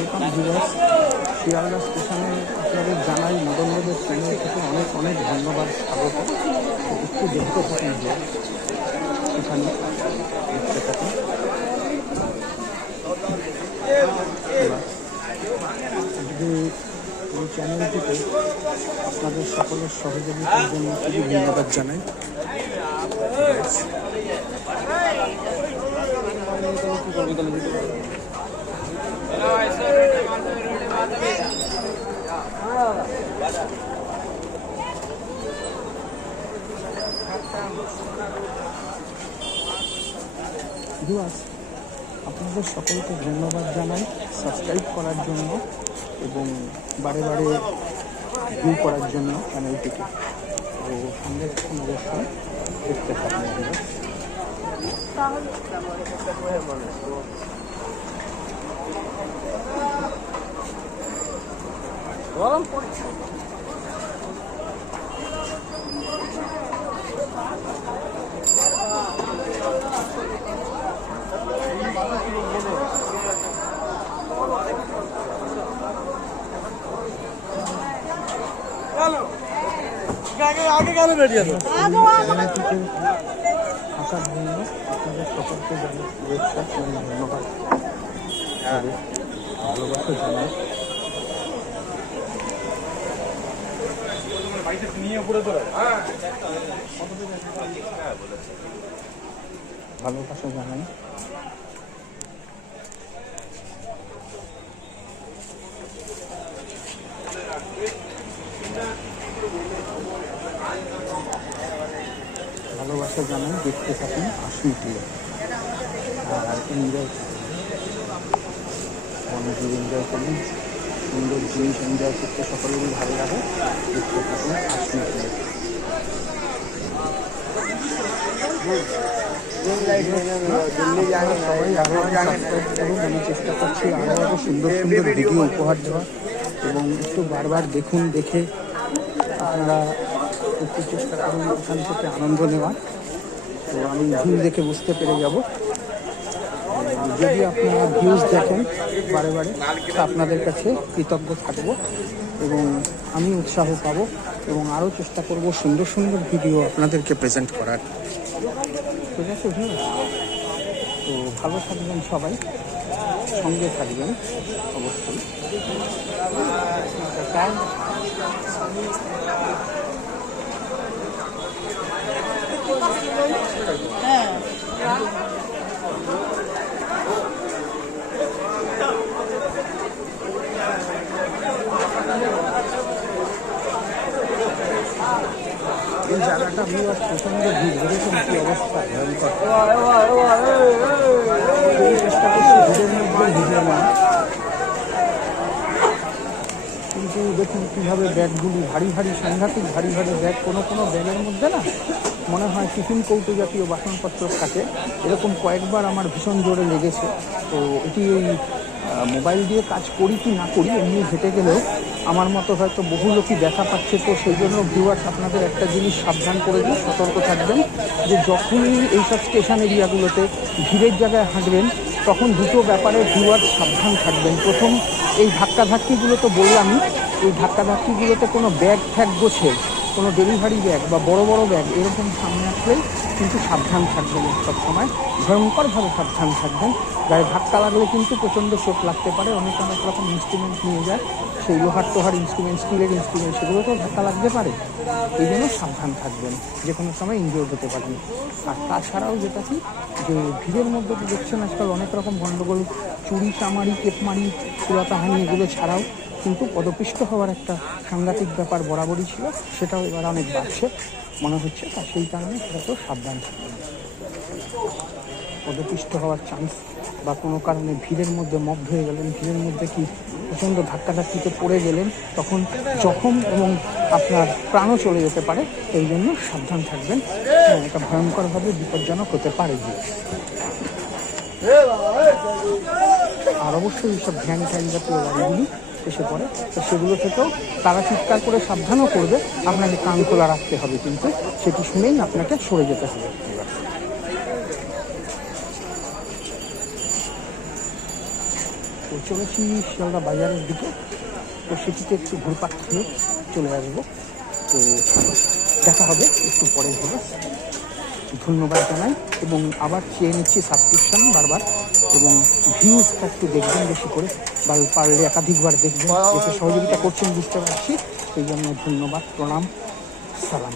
Welcome viewers. Sealdah স্টেশনে আপনাদের জানাই মদনবাজার চ্যানেল থেকে অনেক অনেক ধন্যবাদ, স্বাগত। একটু দেখতে থাকুন যে এখানে দেখতে থাকুন। আজকে এই চ্যানেলটিতে আপনাদের সকলের সহযোগিতার জন্য খুবই ধন্যবাদ জানাই। আপনাদের সকলকে ধন্যবাদ জানাই সাবস্ক্রাইব করার জন্য এবং বারে বারে ভিউ করার জন্য চ্যানেলটিকে। তো সঙ্গে অবশ্যই দেখতে থাকুন। গরম পড়ছে। আগে কেন বেরিয়ে আসার জন্য আপনাদের সকলকে জানাই শুভেচ্ছা এবং ধন্যবাদ, ভালোবাসা জানাই। ভালোবাসা জানাই। ভালোবাসা জানাই। দেখতে থাকুন, আসুন তুলে আর এনজয় মনোযোগ এনজয় করুন। সুন্দর জিনিস এনজয় করতে সকলেরই ভালো লাগে। দেখতে থাকুন, আসুন তুলে। সবাই আমি চেষ্টা করছি আরও সুন্দর সুন্দর ভিডিও উপহার দেওয়া এবং একটু বারবার দেখুন, দেখে আপনারা একটু চেষ্টা করুন ওখান থেকে আনন্দ নেওয়ার। তো আমি ভিউ দেখে বুঝতে পেরে যাব। যদি আপনারা ভিউজ দেখেন বারে বারে, তা আপনাদের কাছে কৃতজ্ঞ থাকব এবং আমি উৎসাহ পাবো এবং আরও চেষ্টা করব সুন্দর সুন্দর ভিডিও আপনাদেরকে প্রেজেন্ট করার। ঠিক আছে ভিউ? তো ভালো থাকবেন সবাই, সঙ্গে থাকবেন অবশ্যই। এই জায়গাটা ভিউ প্রচন্ড ভিড়, ধরেছেন কি অবস্থা ভয়ঙ্কর। চেষ্টা করছি ভিড়ের মধ্যে ভিডিও না, কিন্তু দেখুন কীভাবে ব্যাগগুলি ভারী ভারী, সাংঘাতিক ভারী ভারী ব্যাগ। কোনো কোনো ব্যাগের মধ্যে না মনে হয় টিফিন কৌটো জাতীয় বাসনপত্র থাকে। এরকম কয়েকবার আমার ভীষণ জোরে লেগেছে। তো এটি এই মোবাইল দিয়ে কাজ করি কি না করি, এমনি হেঁটে গেলেও আমার মতো হয়তো বহু লোকই দেখা পাচ্ছে। তো সেই জন্য ভিউয়ার্স আপনাদের একটা জিনিস সাবধান করে দিই, সতর্ক থাকবেন যে যখনই এইসব স্টেশন এরিয়াগুলোতে ভিড়ের জায়গায় হাঁটবেন তখন দুটো ব্যাপারে ভিউয়ার্স সাবধান থাকবেন। প্রথম, এই ধাক্কাধাক্কিগুলো তো বললামই, এই ধাক্কাধাক্কিগুলোতে কোনো ব্যাগ ফ্যাগ গোছে, কোনো ডেলিভারি ব্যাগ বা বড় বড় ব্যাগ এরকম সামনে আসলেই কিন্তু সাবধান থাকবেন। সব সময় ভয়ঙ্করভাবে সাবধান থাকবেন। গায়ে ধাক্কা লাগলে কিন্তু প্রচণ্ড চোট লাগতে পারে। অনেক অনেক রকম ইনস্ট্রুমেন্ট নিয়ে যায়, সেই লোহার টোহার ইনস্ট্রুমেন্ট, স্টিলের ইনস্ট্রুমেন্ট, সেগুলোতেও ধাক্কা লাগতে পারে। এই জন্য সাবধান থাকবেন, যে কোনো সময় ইনজিওর হতে পারেন। আর তাছাড়াও যেটা কি, যে ভিড়ের মধ্যে তো দেখছেন আজকাল অনেক রকম গণ্ডগোল, চুরি চামারি, কেপমারি, সুরাতাহানি, এগুলো ছাড়াও কিন্তু পদপিষ্ট হওয়ার একটা সাংঘাতিক ব্যাপার বরাবরই ছিল, সেটাও এবার অনেক বাড়ছে মনে হচ্ছে। তা সেই কারণে সেটাকেও সাবধান থাকবেন। পদপিষ্ট হওয়ার চান্স বা কোনো কারণে ভিড়ের মধ্যে মগ্ন হয়ে গেলেন, ভিড়ের মধ্যে কি প্রচণ্ড ধাক্কাধাক্কিতে পড়ে গেলেন, তখন জখম এবং আপনার প্রাণও চলে যেতে পারে। এই জন্য সাবধান থাকবেন। এটা ভয়ঙ্করভাবে বিপজ্জনক হতে পারে। আর অবশ্যই এইসব ভ্যান ট্যান জাতীয় গাড়িগুলি এসে পড়ে, তো সেগুলো থেকেও তারা চিৎকার করে সাবধানও করবে, আপনাকে কান খোলা রাখতে হবে, কিন্তু সেটি শুনেই আপনাকে সরে যেতে হবে। তো চলেছি শিয়ালদা বাজারের দিকে, তো সেটিতে একটু ঘুরপাক খেয়ে চলে আসবো। তো দেখা হবে একটু পরে হবে। ধন্যবাদ জানাই এবং আবার চেয়ে নিচ্ছি সাবস্ক্রিপশন বারবার, এবং ভিউজটা একটু দেখবেন বেশি করে, বা পারলে একাধিকবার দেখবেন, এতে সহযোগিতা করছেন বুঝতে পারছি। সেই জন্য ধন্যবাদ, প্রণাম, সালাম।